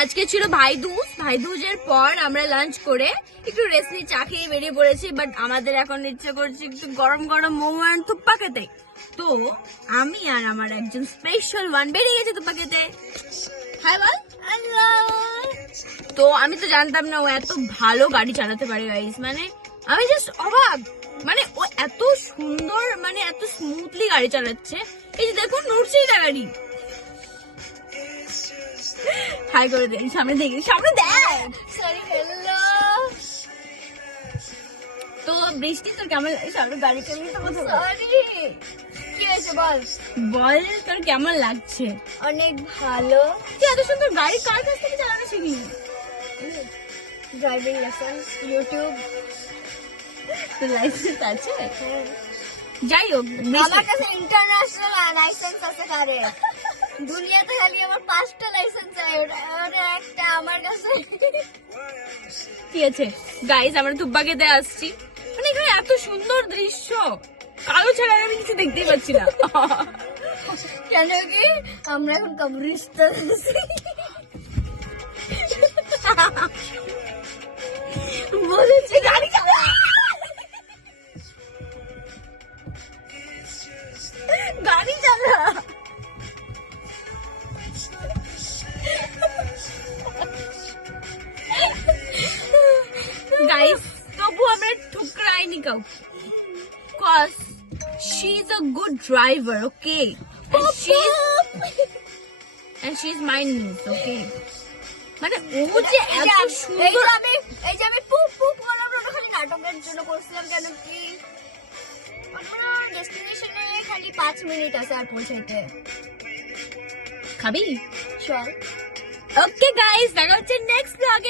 আজকে ছিল ভাইদুজের পর আমরা লাঞ্চ করে একটু রেস্ট নিয়ে চা খেয়ে বেরিয়ে পড়েছি, বাট আমাদের এখন ইচ্ছে করছে একটু গরম গরম মোমো আর থুপ্পা খেতে। তো আমি আর আমার একজন স্পেশাল ওয়ান বেরিয়ে গেছে থুপ্পা খেতে। হাই বল। তো আমি তো জানতাম না ও এত ভালো গাড়ি চালাতে পারে গাইস, মানে আমি জাস্ট অবাক, মানে ও এত সুন্দর, মানে এত স্মুথলি গাড়ি চালাচ্ছে। এই যে দেখুন নড়ছেই না গাড়ি। হাই করে দেখ, সামনে দেখি, সামনে দেখ। Sorry, hello. তো বৃষ্টি তোর কেমন লাগে? সামনে গাড়ি চালিয়ে তো সরি। কি হয়েছে বল? বল তোর কেমন লাগছে? অনেক ভালো। তুই এত সুন্দর গাড়ি কার কাছ থেকে চালানো শিখলি? Driving lesson, YouTube. তোর লাইসেন্স আছে? যাই হোক, আমার কাছে ইন্টারন্যাশনাল লাইসেন্স আছে। কারে দুনিয়াতে খালি আমার 5টা লাইসেন্স আছে, ওটা একটা আমার কাছে। ঠিক আছে গাইস, আমরা থুব্বা খেতে আসছি। মানে এখানে এত সুন্দর দৃশ্য, কালো ছাড়া আমি কিছু দেখতেই পাচ্ছি না। কেন কি আমরা এখন কবরিস্তান বলেছি গাড়ি চালা, গাড়ি চালা। গাইস তবু আমরা ঠুকরাইনি কাউ, cause she is a good driver, okay, and she is my niece, okay? মানে ও যে এত সুন্দর। এই যে আমি পুপ পুপ করলাম, ওটা খালি নাটকের জন্য করছিলাম। কেন কি আমার ডেস্টিনেশনে খালি 5 মিনিট আছে আর পৌঁছাইতে। খাবি? চল। ওকে গাইস, দেখা হচ্ছে নেক্সট ব্লগে।